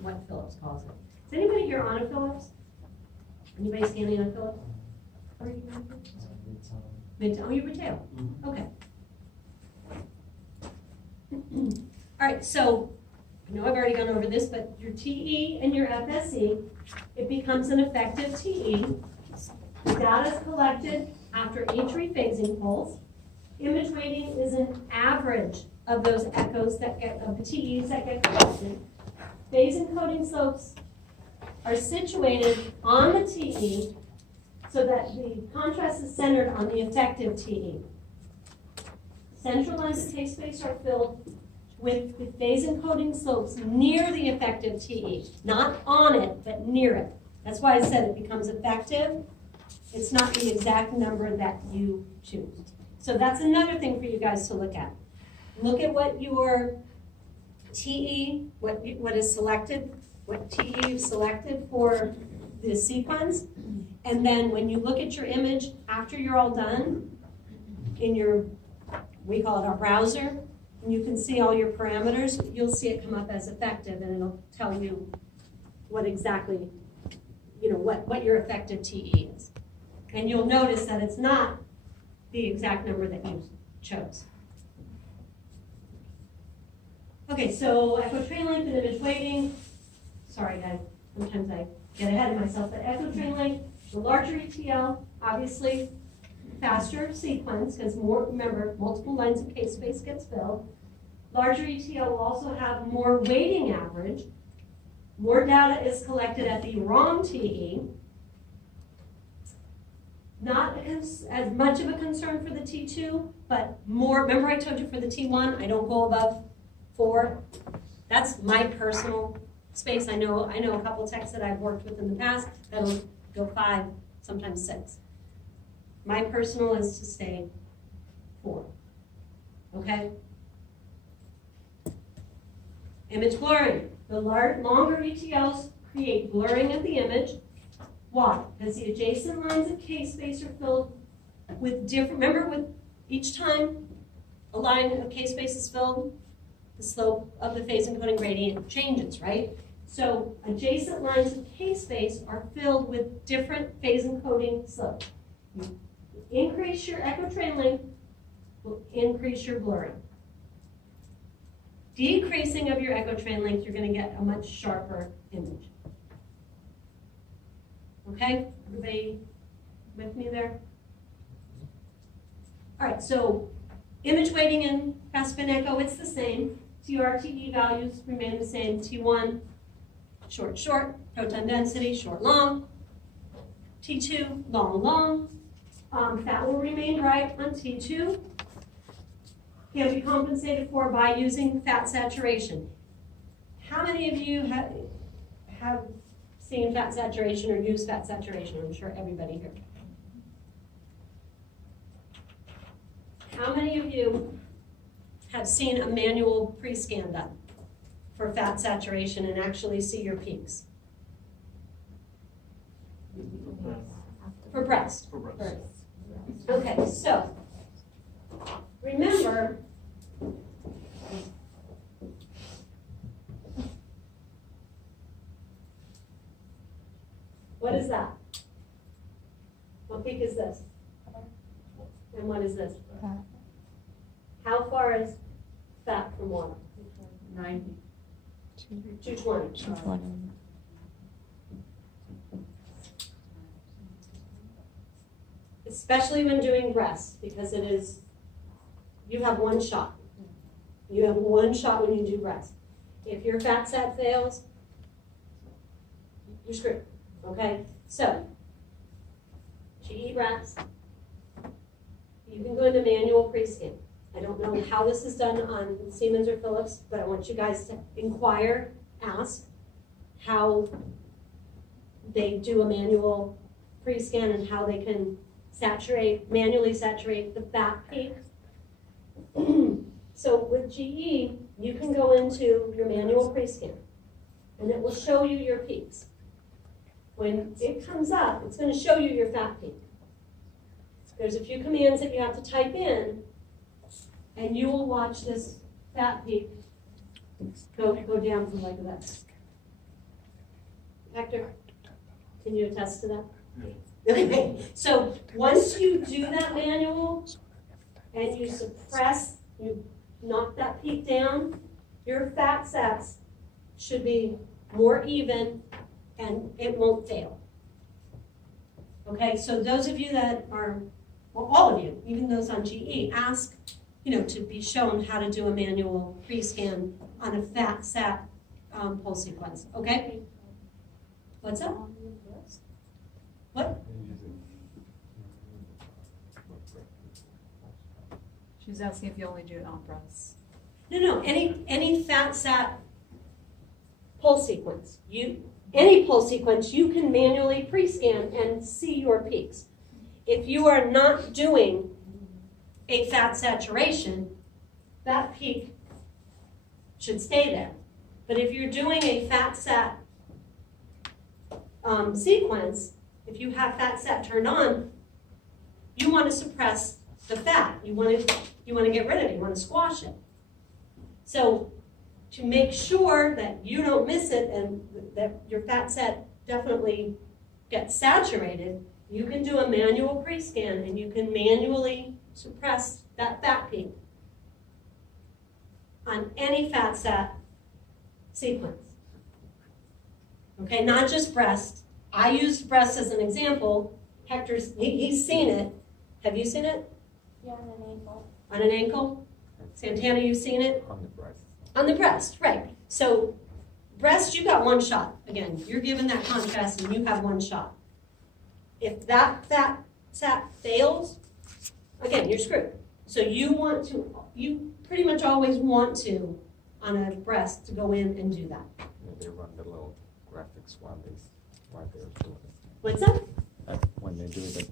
what Phillips calls it. Is anybody here on a Phillips? Anybody standing on a Phillips? Are you Midtown? Oh, you're retail. Okay. All right, so I know I've already gone over this, but your TE and your FSE, it becomes an effective TE. The data is collected after each rephasing pulse. Image weighting is an average of those echoes of the TEs that get collected. Phase encoding slopes are situated on the TE so that the contrast is centered on the effective TE. Central lines of K-space are filled with the phase encoding slopes near the effective TE, not on it, but near it. That's why I said it becomes effective. It's not the exact number that you choose. So that's another thing for you guys to look at. Look at what your TE, what is selected, what TE you've selected for the sequence. And then when you look at your image after you're all done, in your, we call it our browser, and you can see all your parameters, you'll see it come up as effective, and it'll tell you what exactly, what your effective TE is. And you'll notice that it's not the exact number that you chose. Okay, so echo train length and image weighting. Sorry guys, sometimes I get ahead of myself, but echo train length, the larger ETL, obviously faster sequence, because remember, multiple lines of K-space gets filled. Larger ETL will also have more weighting average. More data is collected at the wrong TE. Not as much of a concern for the T2, but more. Remember I told you for the T1, I don't go above 4. That's my personal space. I know a couple techs that I've worked with in the past that'll go 5, sometimes 6. My personal is to stay 4. Okay? Image blurring. The longer ETLs create blurring of the image. Why? Because the adjacent lines of K-space are filled with different, remember with each time a line of K-space is filled, the slope of the phase encoding gradient changes, right? So adjacent lines of K-space are filled with different phase encoding slopes. Increase your echo train length will increase your blurring. Decreasing of your echo train length, you're going to get a much sharper image. Okay, everybody with me there? All right, so image weighting and fast spin echo, it's the same. TRTE values remain the same. T1, short, short. Proton density, short, long. T2, long, long. That will remain right on T2. Can be compensated for by using fat saturation. How many of you have seen fat saturation or used fat saturation? I'm sure everybody here. How many of you have seen a manual pre-scan done for fat saturation and actually see your peaks? For breast. For breast. Okay, so remember, what is that? What peak is this? And what is this? How far is fat from water? 90. 220. 220. Especially when doing breast, because it is, you have one shot. You have one shot when you do breast. If your fat sat fails, you're screwed. Okay? So, GE breast, you can go into manual pre-scan. I don't know how this is done on Siemens or Philips, but I want you guys to inquire, ask how they do a manual pre-scan and how they can manually saturate the fat peak. So with GE, you can go into your manual pre-scan and it will show you your peaks. When it comes up, it's going to show you your fat peak. There's a few commands that you have to type in, and you will watch this fat peak go down from like this. Hector, can you attest to that? Okay, so once you do that manual and you suppress, you knock that peak down, your fat sets should be more even and it won't fail. Okay, so those of you that are, well, all of you, even those on GE, ask, to be shown how to do a manual pre-scan on a fat sat pulse sequence, okay? What's up? What? She's asking if you only do it on breasts. No, any fat sat pulse sequence. Any pulse sequence, you can manually pre-scan and see your peaks. If you are not doing a fat saturation, that peak should stay there. But if you're doing a fat sat sequence, if you have fat sat turned on, you want to suppress the fat. You want to get rid of it. You want to squash it. So to make sure that you don't miss it and that your fat set definitely gets saturated, you can do a manual pre-scan and you can manually suppress that fat peak on any fat sat sequence. Okay, not just breast. I used breast as an example. Hector's, he's seen it. Have you seen it? Yeah, on an ankle. On an ankle? Santana, you've seen it? On the breast. On the breast, right. So breast, you got one shot. Again, you're given that contrast and you have one shot. If that fat sat fails, again, you're screwed. So you pretty much always want to, on a breast, to go in and do that. Yeah, they run the little graphics while they're doing it. What's that? When they do the